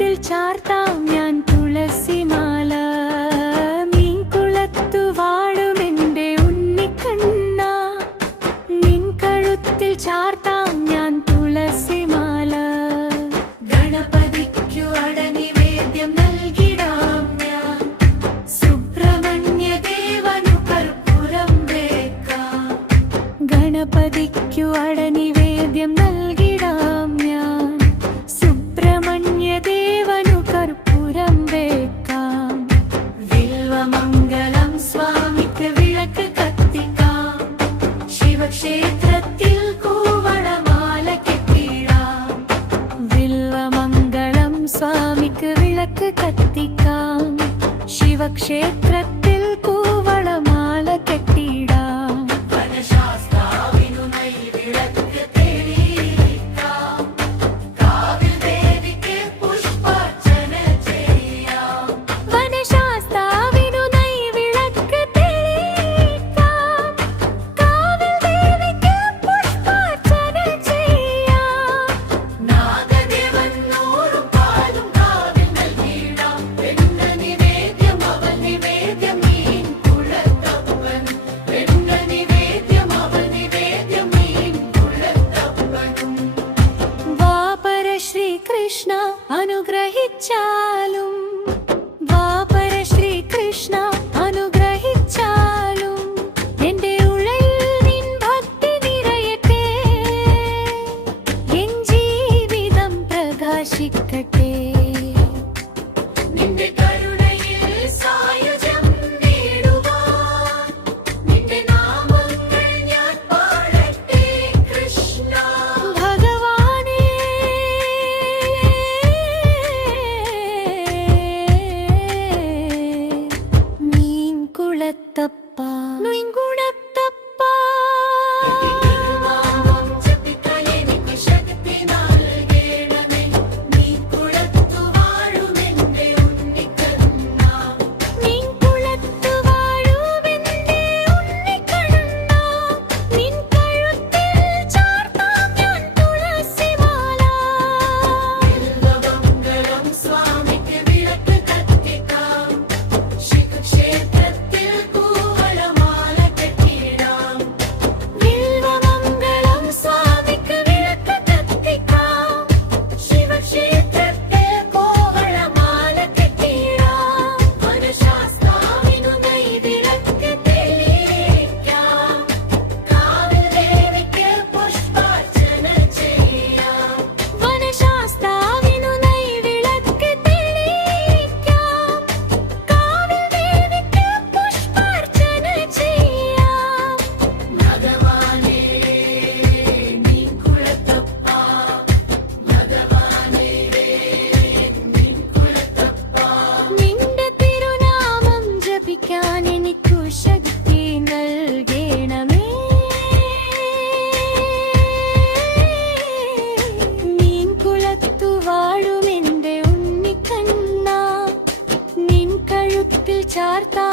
കഴുത്തിൽ ചാർത്താം ഞാൻ തുളസിമാല. മീൻകുളത്തു വാഴുമെന്റെ ഉണ്ണിക്കണ്ണ, നിൻ കഴുത്തിൽ ചാർത്താം ഞാൻ തുളസിമാല. ഗണപതിക്കു അടനിവേദ്യം നൽകിടാം ഞാൻ, സുബ്രഹ്മണ്യദേവനു കർപ്പൂരം വേക്കാം. ഗണപതിക്കു അടനിവേദ്യം നൽകിടാം ഞാൻ, സുബ്രഹ്മണ്യദേവനു കർപ്പൂരം വേക്കാം. വിൽവമംഗളം സ്വാമിക്ക് വിളക്ക് കത്തിക്കാം, ശിവക്ഷേത്രത്തിൽ കൂവളമാല കെട്ടിടാം. വിൽവമംഗളം സ്വാമിക്ക് വിളക്ക് കത്തിക്കാം, ശിവക്ഷേത്രത്തിൽ കൂവളമാല കെട്ടിടാം. വനശാസ്താവിനു നെയ്വിളക്ക് തെളിയിക്കാം, കാവിൽ ദേവിക്ക് പുഷ്പാർച്ചന ചെയ്യാം. വനശാസ്താവിനു നെയ്വിളക്ക് തെളിയിക്കാം, കാവിൽ ദേവിക്ക് പുഷ്പാർച്ചന ചെയ്യാം. നാഗദേവൻ നൂറും പാലും കാവിൽ നൽകിടാം, വെണ്ണ നിവേദ്യം അവൽ നിവേദ്യം മീൻ കുളത്തപ്പൻ. വെണ്ണ നിവേദ്യം അവൽ നിവേദ്യം മീൻ കുളത്തപ്പനും. വാപര ശ്രീകൃഷ്ണ അനുഗ്രഹിച്ചാലും, വാപര ശ്രീകൃഷ്ണ അനുഗ്രഹിച്ചാലും, എന്റെ ഉള്ളിൽ നിൻ ഭക്തി നിറയട്ടെ, എൻ ജീവിതം പ്രകാശിക്കട്ടെ. നിന്റെ കരുണയിൽ സായുജ്യം നേടുവാൻ, നിന്റെ നാമങ്ങൾ ഞാൻ പാടട്ടെ കൃഷ്ണ. ഭഗവാനേ, മീൻകുളത്തപ്പ, മീൻകുളത്തപ്പ, നാമം ജപിക്കാൻ എനിക്ക് ശക്തി നൽകണമേ. മീൻകുളത്തു വാഴുമെന്റെ ഉണ്ണിക്കണ്ണ, മീൻകുളത്തു വാഴുമെന്റെ ഉണ്ണിക്കണ്ണ, നിൻ കഴുത്തിൽ ചാർത്താം ഞാൻ തുളസിമാല. വിൽവമംഗളം സ്വാമിക്ക് വിളക്ക് കത്തിക്കാം, ശിവക്ഷേത്രത്തിൽ കൂവളമാല കെട്ടിടാം. വിൽവമംഗളം സ്വാമിക്ക് വിളക്ക് കത്തിക്കാം, ശിവക്ഷേത്രത്തിൽ കൂവളമാല കെട്ടിടാം. വനശാസ്താവിനു നെയ്വിളക്ക് തെളിയിക്കാം, കാവിൽ ദേവിക്ക് പുഷ്പാർച്ചന ചെയ്യാം. വനശാസ്താവിനു നെയ്വിളക്ക് തെളിയിക്കാം, കാവിൽ ദേവിക്ക് പുഷ്പാർച്ചന ചെയ്യാം. ഭഗവാനേ, മീൻകുളത്തപ്പ, ഭഗവാനേ, മീൻകുളത്തപ്പ, നിന്റെ തിരുനാമം ജപിക്കാൻ എനിക്കു ശക്തി നൽകണമേ. മീൻകുളത്തു വാഴുമെന്റെ ഉണ്ണിക്കണ്ണ, നിൻ കഴുത്തിൽ ചാർത്താം